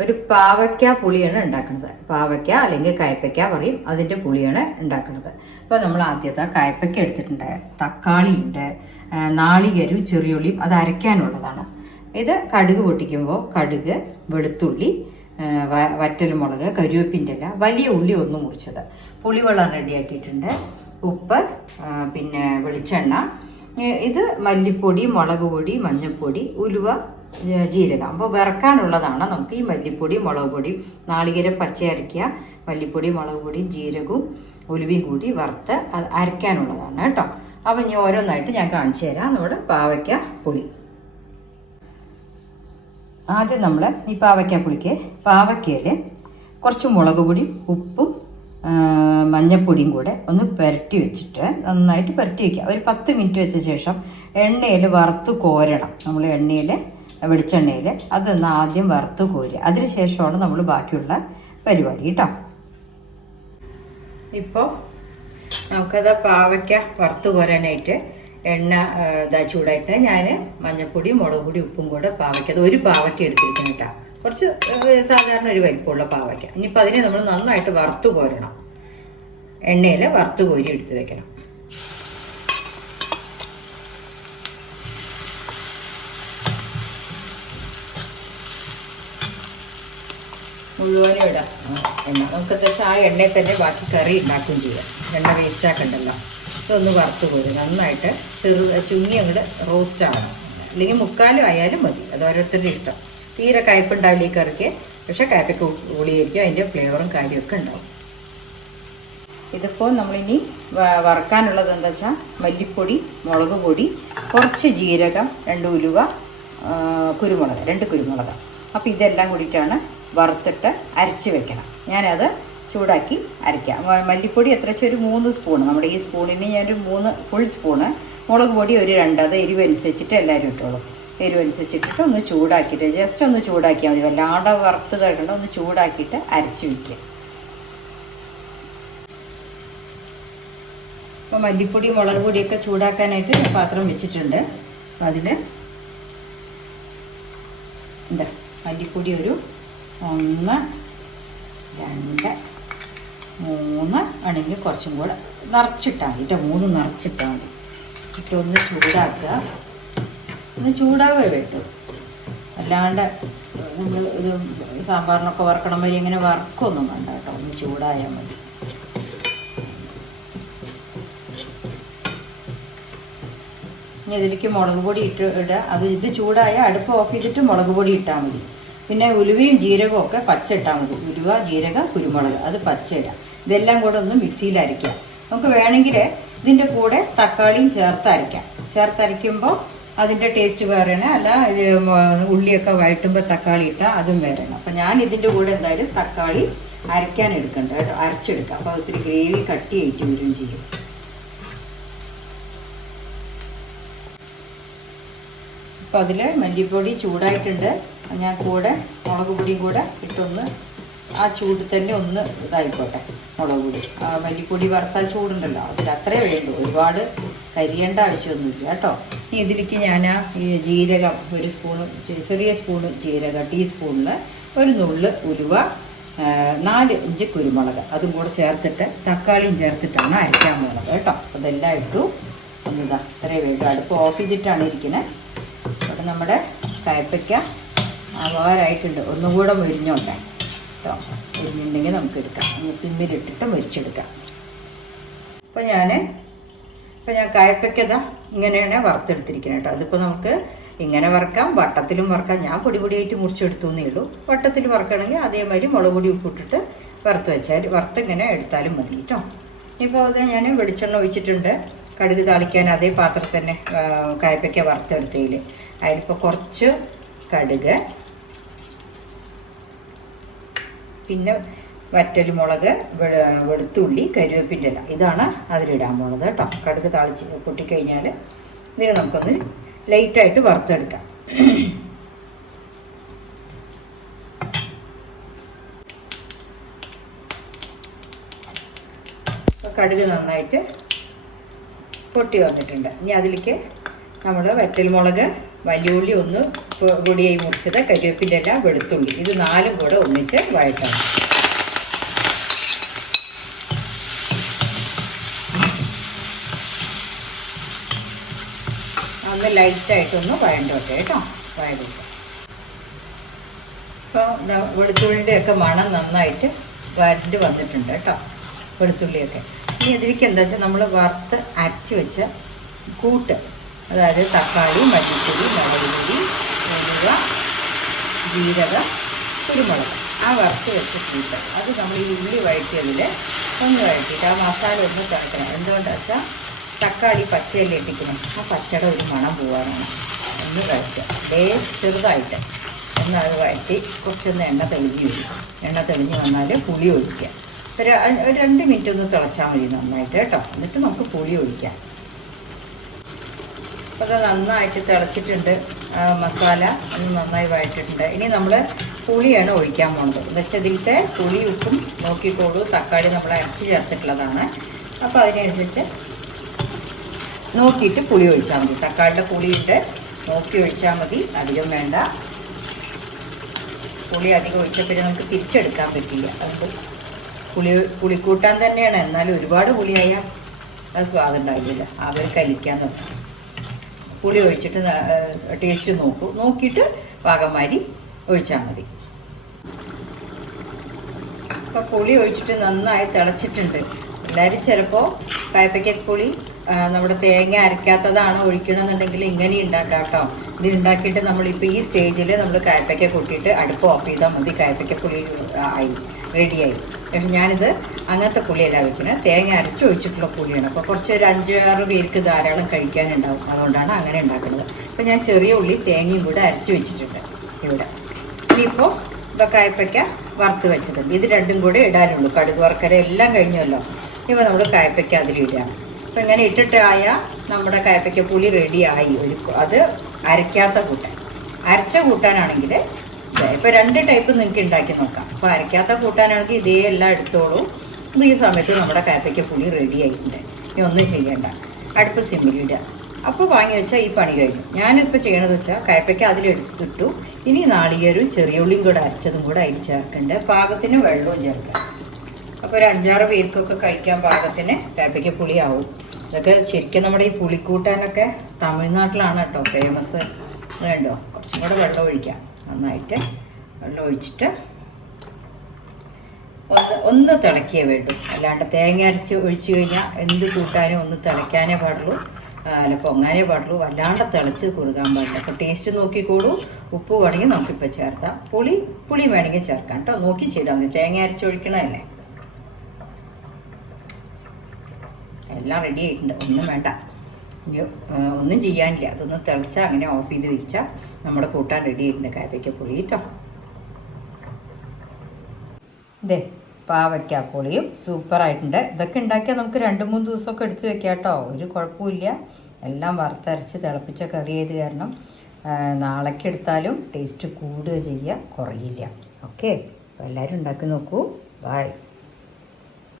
ഒരു പാവയ്ക്ക പുളിയാണ് ഉണ്ടാക്കുന്നത്. പാവയ്ക്ക അല്ലെങ്കിൽ കയപ്പയ്ക്ക പറയും അതിന്റെ പുളിയാണ് ഉണ്ടാക്കുന്നത്. അപ്പോൾ നമ്മൾ ആദ്യത്തെ കയപ്പയ്ക്ക എടുത്തിട്ടുണ്ട്. തക്കാളി ഉണ്ട് നാളികരും ചെറിയുള്ളിയും അത് അരയ്ക്കാനുള്ളതാണ്. ഇത് കടുക് പൊട്ടിക്കുമ്പോൾ കടുക് വെളുത്തുള്ളി വറ്റൽമുളക് കരിവേപ്പിന്റെ ഇല വലിയ ഉള്ളി ഒന്ന് മുറിച്ചത്. പുളിവെള്ളം റെഡിയാക്കിയിട്ടുണ്ട് ഉപ്പ് പിന്നെ വെളിച്ചെണ്ണ. ഇത് മല്ലിപ്പൊടി മുളക് പൊടി മഞ്ഞൾപ്പൊടി ഉലുവ ജീരകം. അപ്പോൾ വറക്കാനുള്ളതാണ് നമുക്ക് ഈ മല്ലിപ്പൊടി മുളക് പൊടി നാളികേരം പച്ച അരയ്ക്കുക മല്ലിപ്പൊടി മുളക് പൊടി ജീരകവും ഉലുവയും കൂടി വറുത്ത് അത് അരയ്ക്കാനുള്ളതാണ് കേട്ടോ. അപ്പം ഇനി ഓരോന്നായിട്ട് ഞാൻ കാണിച്ചു തരാം. നമ്മുടെ പാവയ്ക്ക പുളി. ആദ്യം നമ്മൾ ഈ പാവയ്ക്ക പുളിക്ക് പാവയ്ക്കയിൽ കുറച്ച് മുളക് പൊടിയും ഉപ്പും മഞ്ഞപ്പൊടിയും കൂടെ ഒന്ന് പുരട്ടി വെച്ചിട്ട് നന്നായിട്ട് പുരട്ടി വയ്ക്കുക ഒരു പത്ത് മിനിറ്റ് വെച്ച ശേഷം എണ്ണയിൽ വറുത്ത് കോരണം. നമ്മൾ എണ്ണയിൽ വെളിച്ചെണ്ണയിൽ അതൊന്ന് ആദ്യം വറുത്ത് കോരുക. അതിന് ശേഷമാണ് നമ്മൾ ബാക്കിയുള്ള പരിപാടി കേട്ടോ. ഇപ്പോൾ നമുക്കത് പാവയ്ക്ക വറുത്ത് കോരാനായിട്ട് എണ്ണ ഇതാ ചൂടായിട്ട് ഞാൻ മഞ്ഞൾപ്പൊടി മുളക് പൊടി ഉപ്പും കൂടെ പാവയ്ക്ക അത് ഒരു പാവയ്ക്ക എടുത്തിരിക്കണം കേട്ടോ. കുറച്ച് സാധാരണ ഒരു വലിപ്പമുള്ള പാവയ്ക്ക. ഇനിയിപ്പോൾ അതിനെ നമ്മൾ നന്നായിട്ട് വറുത്ത് കോരണം. എണ്ണയിൽ വറുത്ത് കോരി എടുത്ത് വെക്കണം. മുഴുവനും ഇടാം എണ്ണ നമുക്ക് എന്താ ആ എണ്ണയിൽ തന്നെ ബാക്കി കറി ഉണ്ടാക്കുകയും ചെയ്യാം. എണ്ണ വേസ്റ്റ് ആക്കണ്ടല്ലോ? ഇതൊന്ന് വറുത്ത് പോരും. നന്നായിട്ട് ചെറു ചുങ്ങി അങ്ങോട്ട് റോസ്റ്റ് ആവണം. അല്ലെങ്കിൽ മുക്കാലും ആയാലും മതി. അത് ഓരോരുത്തരുടെ ഇഷ്ടം. തീരെ കയ്പുണ്ടാവില്ല ഈ കറിക്ക്. പക്ഷെ കയ്പൊക്കെ ഉള്ളിയായിരിക്കും. അതിന്റെ ഫ്ലേവറും കാര്യമൊക്കെ ഉണ്ടാവും. ഇതിപ്പോൾ നമ്മളിനി വറക്കാനുള്ളത് എന്താ വെച്ചാൽ മല്ലിപ്പൊടി മുളക് പൊടി കുറച്ച് ജീരകം രണ്ട് ഉലുവ കുരുമുളക് രണ്ട് കുരുമുളക്. അപ്പോൾ ഇതെല്ലാം കൂടിയിട്ടാണ് വറുത്തിട്ട് അരച്ച് വെക്കണം. ഞാനത് ചൂടാക്കി അരയ്ക്കാം. മല്ലിപ്പൊടി എത്ര വെച്ചാൽ ഒരു മൂന്ന് സ്പൂൺ നമ്മുടെ ഈ സ്പൂണിന് ഞാനൊരു മൂന്ന് ഫുൾ സ്പൂണ് മുളക് പൊടി ഒരു രണ്ട് അത് എരിവ് അനുസരിച്ചിട്ട് എല്ലാവരും ഇട്ടോളൂ. എരിവ് അനുസരിച്ചിട്ടിട്ട് ഒന്ന് ചൂടാക്കിയിട്ട് ജസ്റ്റ് ഒന്ന് ചൂടാക്കിയാൽ മതി. വല്ലാണ്ട് വറുത്ത് തരണ്ട ഒന്ന് ചൂടാക്കിയിട്ട് അരച്ച് വയ്ക്കുക അപ്പോൾ മല്ലിപ്പൊടി മുളക് പൊടിയൊക്കെ ചൂടാക്കാനായിട്ട് പാത്രം വെച്ചിട്ടുണ്ട്. അപ്പോൾ അതിൽ എന്താ മല്ലിപ്പൊടി ഒരു ഒന്ന് രണ്ട് മൂന്ന് ആണെങ്കിൽ കുറച്ചും കൂടെ നിറച്ചിട്ടാൽ മതി. കേട്ടോ മൂന്ന് നിറച്ചിട്ടാൽ മതി. ഇട്ട് ഒന്ന് ചൂടാക്കുക. ഒന്ന് ചൂടാവേ വേണ്ടു. അല്ലാണ്ട് നമ്മൾ ഇത് സാമ്പാറിനൊക്കെ വറക്കണം വരെ ഇങ്ങനെ വറക്കൊന്നും വേണ്ട കേട്ടോ ഒന്ന് ചൂടായാൽ മതി. ഇനി ഇതിലേക്ക് മുളക് പൊടി ഇട്ട് ഇടുക. അത് ഇത് ചൂടായ അടുപ്പ് ഓഫ് ചെയ്തിട്ട് മുളക് പൊടി ഇട്ടാൽ മതി. പിന്നെ ഉലുവയും ജീരകവും ഒക്കെ പച്ച ഇട്ടാൽ മതി. ഉലുവ ജീരക കുരുമുളക്. അത് പച്ച ഇതെല്ലാം കൂടെ ഒന്ന് മിക്സിയിൽ അരയ്ക്കാം. നമുക്ക് വേണമെങ്കിൽ ഇതിന്റെ കൂടെ തക്കാളിയും ചേർത്ത് അരയ്ക്കാം. ചേർത്ത് അരയ്ക്കുമ്പോൾ അതിന്റെ ടേസ്റ്റ് വേറെയാണ് അല്ല ഇത് ഉള്ളിയൊക്കെ വഴറ്റുമ്പോൾ തക്കാളി ഇട്ടാൽ അതും വേറെയാണ് അപ്പം ഞാൻ ഇതിന്റെ കൂടെ എന്തായാലും തക്കാളി അരയ്ക്കാൻ എടുക്കണ്ട കേട്ടോ. അരച്ചെടുക്കാം. അപ്പോൾ ഒത്തിരി ഗ്രേവി കട്ടിയായിട്ട് വരും ചെയ്യും. അപ്പോൾ അതിൽ മല്ലിപ്പൊടി ചൂടായിട്ടുണ്ട്. ഞാൻ കൂടെ മുളക് പൊടിയും കൂടെ ഇട്ടൊന്ന് ആ ചൂട് തന്നെ ഒന്ന് ഇതായിക്കോട്ടെ മുളക് പൊടി. ആ മല്ലിപ്പൊടി വറുത്താൽ ചൂടുണ്ടല്ലോ അതിൽ അത്രേ വേണ്ടൂ ഒരുപാട് കരിയേണ്ട ആവശ്യമൊന്നുമില്ല കേട്ടോ. ഇനി ഇതിലേക്ക് ഞാൻ ആ ജീരകം ഒരു സ്പൂണ് ചെറിയ സ്പൂണ് ജീരകം ടീസ്പൂണിൽ ഒരു നുള്ള് ഉലുവ ആ, നാല് ഇഞ്ച് കുരുമുളക്. അതും കൂടെ ചേർത്തിട്ട് തക്കാളിയും ചേർത്തിട്ടാണ് അരയ്ക്കാൻ പോകുന്നത് കേട്ടോ. അതെല്ലാം ഇട്ടു. ഒന്നിതാ ഇത്രയേ വേണ്ടു അടുപ്പ് ഓഫ് ചെയ്തിട്ടാണ് ഇരിക്കുന്നത് അവിടെ നമ്മുടെ കയപ്പയ്ക്ക ആവാറായിട്ടുണ്ട് ഒന്നും കൂടെ മുരിഞ്ഞോട്ടെ. കേട്ടോ മുരിഞ്ഞിട്ടുണ്ടെങ്കിൽ നമുക്ക് എടുക്കാം സിമ്മിലിട്ടിട്ട് മുരിച്ചെടുക്കാം. അപ്പോൾ ഞാൻ ഇപ്പോൾ ഞാൻ കായപ്പയ്ക്കത ഇങ്ങനെയാണ് വറുത്തെടുത്തിരിക്കുന്നത് കേട്ടോ അതിപ്പോൾ നമുക്ക് ഇങ്ങനെ വറക്കാം വട്ടത്തിലും വറക്കാം. ഞാൻ പൊടി പൊടിയായിട്ട് മുറിച്ചെടുത്തു എന്നേ ഉള്ളൂ. വട്ടത്തിൽ വറക്കണമെങ്കിൽ അതേമാതിരി മുളക് പൊടി ഉപ്പിട്ടിട്ട് വറുത്ത് വെച്ചാൽ വറുത്ത് ഇങ്ങനെ എടുത്താലും മതി കേട്ടോ ഇപ്പോൾ അത് ഞാൻ വെളിച്ചെണ്ണ ഒഴിച്ചിട്ടുണ്ട്. കടുക് താളിക്കാൻ അതേ പാത്രത്തിൽ തന്നെ കായപ്പയ്ക്ക വറുത്തെടുത്തതിൽ അതിലിപ്പോൾ കുറച്ച് കടുക് പിന്നെ വറ്റൽ മുളക് വെളുത്തുള്ളി കരുവേപ്പിന്റെ ഇതാണ് അതിലിടാൻ പോണത് കേട്ടോ. കടുക് താളിച്ച് പൊട്ടിക്കഴിഞ്ഞാൽ ഇതിന് നമുക്കൊന്ന് ലൈറ്റായിട്ട് വറുത്തെടുക്കാം. കടുക് നന്നായിട്ട് പൊട്ടി വന്നിട്ടുണ്ട്. ഇനി അതിലേക്ക് നമ്മൾ വറ്റൽമുളക് വലിയ ഉള്ളി ഒന്ന് പൊടിയായി മുറിച്ചത് കരിവേപ്പിന്റെ എല്ലാം വെളുത്തുള്ളി. ഇത് നാലും കൂടെ ഒന്നിച്ച് വഴറ്റണം. ഒന്ന് ലൈറ്റായിട്ടൊന്ന് വഴണ്ടോട്ടെ കേട്ടോ? വഴടിട്ട് ഇപ്പോൾ വെളുത്തുള്ളിന്റെ ഒക്കെ മണം നന്നായിട്ട് വരണ്ട് വന്നിട്ടുണ്ട് കേട്ടോ വെളുത്തുള്ളിയൊക്കെ. ഇനി അതിലേക്ക് എന്താ വെച്ചാൽ നമ്മൾ വറുത്ത് അരച്ച് വെച്ച കൂട്ട് അതായത് തക്കാളി മല്ലിപ്പൊടി മുളക് പൊടി ഉലുവ ജീരകം കുരുമുളക്. ആ വറുത്ത് വെച്ചിട്ടുണ്ട്. അത് നമ്മൾ ഈ ഉള്ളി വഴറ്റിയതിൽ ഒന്ന് വഴറ്റിയിട്ട് ആ മസാല ഒന്ന് തിളക്കണം എന്തുകൊണ്ടാണെന്ന് വെച്ചാൽ തക്കാളി പച്ചയിൽ ഇട്ടിക്കണം ആ പച്ചയുടെ ഒരു മണം പോകാനാണ് ഒന്ന് വഴറ്റുക. ഡേ ചെറുതായിട്ട് ഒന്ന് അത് വഴറ്റി കുറച്ചൊന്ന് എണ്ണ തെളിഞ്ഞ് വരും എണ്ണ തെളിഞ്ഞ് വന്നാൽ പുളി ഒഴിക്കുക. ഒരു രണ്ട് മിനിറ്റ് ഒന്ന് തിളച്ചാൽ മതി നന്നായിട്ട് കേട്ടോ. എന്നിട്ട് നമുക്ക് പുളി ഒഴിക്കാം. അപ്പോൾ അത് നന്നായിട്ട് തിളച്ചിട്ടുണ്ട്. മസാല നന്നായി വഴറ്റിട്ടുണ്ട് ഇനി നമ്മൾ പുളിയാണ് ഒഴിക്കാൻ പോകുന്നത് ഇതിലത്തെ പുളി ഉപ്പും നോക്കിക്കോളൂ. തക്കാളി നമ്മൾ അരച്ച് ചേർത്തിട്ടുള്ളതാണ്. അപ്പോൾ അതിനനുസരിച്ച് നോക്കിയിട്ട് പുളി ഒഴിച്ചാൽ മതി. തക്കാളിയുടെ പുളിയിട്ട് നോക്കി ഒഴിച്ചാൽ മതി. അധികം വേണ്ട. പുളി അധികം ഒഴിച്ചപ്പോഴേ നമുക്ക് തിരിച്ചെടുക്കാൻ പറ്റില്ല. അതുകൊണ്ട് പുളി പുളിക്കൂട്ടാൻ തന്നെയാണ്. എന്നാലും ഒരുപാട് പുളിയായാൽ അത് സ്വാദം അവർ കലിക്കാൻ പുളി ഒഴിച്ചിട്ട് ടേസ്റ്റ് നോക്കൂ. നോക്കിയിട്ട് പാകമാരി ഒഴിച്ചാൽ മതി. അപ്പൊ പുളി ഒഴിച്ചിട്ട് നന്നായി തിളച്ചിട്ടുണ്ട്. എല്ലാവരും ചിലപ്പോൾ പുളി നമ്മുടെ തേങ്ങ അരയ്ക്കാത്തതാണ് ഒഴിക്കണമെന്നുണ്ടെങ്കിൽ ഇങ്ങനെ ഉണ്ടാക്കാം കേട്ടോ. ഇത് ഉണ്ടാക്കിയിട്ട് നമ്മളിപ്പോൾ ഈ സ്റ്റേജിൽ നമ്മൾ കയപ്പയ്ക്ക കൂട്ടിയിട്ട് അടുപ്പ് ഓഫ് ചെയ്താൽ മതി. കായ്പയ്ക്കപ്പുളി ആയി റെഡിയായി പക്ഷെ ഞാനിത് അങ്ങനത്തെ പുളിയല്ല വെക്കുന്നത് തേങ്ങ അരച്ച് ഒഴിച്ചിട്ടുള്ള പുളിയാണ്. അപ്പോൾ കുറച്ച് ഒരു അഞ്ച് ആറ് പേർക്ക് ധാരാളം കഴിക്കാനുണ്ടാവും. അതുകൊണ്ടാണ് അങ്ങനെ ഉണ്ടാക്കുന്നത്. അപ്പോൾ ഞാൻ ചെറിയ ഉള്ളി തേങ്ങയും കൂടെ അരച്ച് വെച്ചിട്ടുണ്ട് ഇവിടെ. ഇനിയിപ്പോൾ ഇതൊക്കെ കായ്പയ്ക്ക വറുത്ത് വെച്ചിട്ടുണ്ട് ഇത് രണ്ടും കൂടെ ഇടാനുള്ളൂ. കടുക് വറുക്കര എല്ലാം കഴിഞ്ഞല്ലോ. ഇപ്പോൾ നമ്മൾ കായ്പയ്ക്ക അതിലിടുകയാണ് അപ്പോൾ ഇങ്ങനെ ഇട്ടിട്ടായ നമ്മുടെ കായ്പയ്ക്ക പുളി റെഡിയായി ഒരു അത് അരയ്ക്കാത്ത കൂട്ടാൻ. അരച്ച കൂട്ടാനാണെങ്കിൽ ഇപ്പോൾ രണ്ട് ടൈപ്പ് നിങ്ങൾക്ക് ഉണ്ടാക്കി നോക്കാം. അപ്പോൾ അരയ്ക്കാത്ത കൂട്ടാനാണെങ്കിൽ ഇതേ എല്ലാം എടുത്തോളൂ. ഈ സമയത്ത് നമ്മുടെ കാപ്പയ്ക്ക് പുളി റെഡി ആയിട്ടുണ്ട്. ഇനി ഒന്നും ചെയ്യേണ്ട. അടുപ്പ് സിമ്മിലിടുക അപ്പോൾ വാങ്ങി വെച്ചാൽ ഈ പണി കഴിഞ്ഞു. ഞാനിപ്പോൾ ചെയ്യണത് വെച്ചാൽ കയപ്പയ്ക്ക് അതിലെടുത്തിട്ടു ഇനി നാളികേരും ചെറിയ ഉള്ളിയും കൂടെ അരച്ചതും കൂടെ അതിൽ ചേർക്കണ്ട്. പാകത്തിന് വെള്ളവും ചേർക്കാം. അപ്പോൾ ഒരു അഞ്ചാറ് പേർക്കൊക്കെ കഴിക്കാൻ പാകത്തിന് കയപ്പയ്ക്ക് പുളിയാവും. ഇതൊക്കെ ശരിക്കും നമ്മുടെ ഈ പുളിക്കൂട്ടാനൊക്കെ തമിഴ്നാട്ടിലാണ് കേട്ടോ ഫേമസ് വേണ്ടോ കുറച്ചും കൂടെ വെള്ളം ഒഴിക്കാം. നന്നായിട്ട് വെള്ളം ഒഴിച്ചിട്ട് ഒന്ന് ഒന്ന് തിളക്കിയേ വേണ്ടു. അല്ലാണ്ട് തേങ്ങ അരച്ച് ഒഴിച്ചു കഴിഞ്ഞാൽ എന്ത് കൂട്ടാനും ഒന്ന് തിളയ്ക്കാനേ പാടുള്ളൂ. അല്ല പൊങ്ങാനേ പാടുള്ളൂ. വല്ലാണ്ട് തിളച്ച് കുറുകാൻ പാടില്ല. അപ്പോൾ ടേസ്റ്റ് നോക്കിക്കോളൂ ഉപ്പ് വേണമെങ്കിൽ നമുക്കിപ്പോൾ ചേർത്താം. പുളി പുളി വേണമെങ്കിൽ ചേർക്കാം കേട്ടോ. നോക്കി ചെയ്താൽ മതി. തേങ്ങ അരച്ചൊഴിക്കണമല്ലേ എല്ലാം റെഡി ആയിട്ടുണ്ട്. ഒന്നും വേണ്ട. ഒന്നും ചെയ്യാനില്ല. അതൊന്ന് തിളച്ചാൽ അങ്ങനെ ഓഫ് ചെയ്ത് വെച്ചാൽ നമ്മുടെ കൂട്ടാൻ റെഡി ആയിട്ടുണ്ട്. കാപ്പയ്ക്ക പുളി കേട്ടോ. ഇതേ പാവയ്ക്ക പുളിയും സൂപ്പറായിട്ടുണ്ട് ഇതൊക്കെ ഉണ്ടാക്കിയാൽ നമുക്ക് രണ്ട് മൂന്ന് ദിവസമൊക്കെ എടുത്ത് വെക്കാം കേട്ടോ. ഒരു കുഴപ്പമില്ല എല്ലാം വറുത്തരച്ച് തിളപ്പിച്ച കറി ചെയ്ത് കാരണം നാളേക്ക് എടുത്താലും ടേസ്റ്റ് കൂടുക ചെയ്യുക. കുറയില്ല. ഓക്കെ അപ്പോൾ എല്ലാവരും ഉണ്ടാക്കി നോക്കൂ. ബൈ